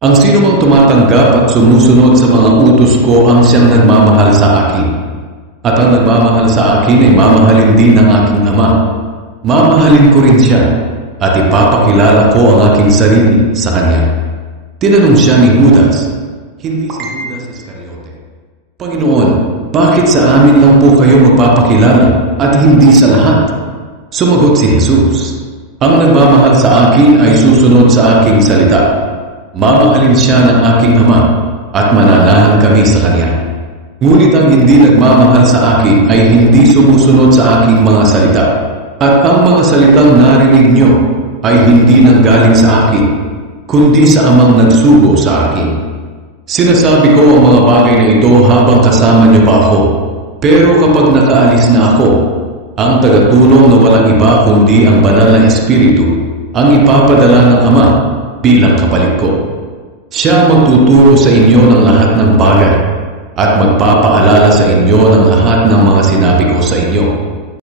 Ang sinumang tumatanggap at sumusunod sa mga utos ko ang siyang nagmamahal sa akin. At ang nagmamahal sa akin ay mamahalin din ng aking Ama. Mamahalin ko rin siya at ipapakilala ko ang aking sarili sa kanya. Tinanong siya ni Judas, hindi si Judas Iscariote. Panginoon, bakit sa amin lang po kayo magpapakilala at hindi sa lahat? Sumagot si Jesus, ang nagmamahal sa akin ay susunod sa aking salita. Mamahalin siya ng aking Ama at mananahan kami sa kanya. Ngunit ang hindi nagmamahal sa akin ay hindi sumusunod sa aking mga salita. At ang mga salitang narinig niyo ay hindi nanggaling sa akin, kundi sa Amang nagsugo sa akin. Sinasabi ko ang mga bagay na ito habang kasama niyo pa ako. Pero kapag nakaalis na ako, ang tagatulong na walang iba kundi ang banal na Espiritu ang ipapadala ng Ama bilang kapalit ko. Siya magtuturo sa inyo ng lahat ng bagay at magpapaalala sa inyo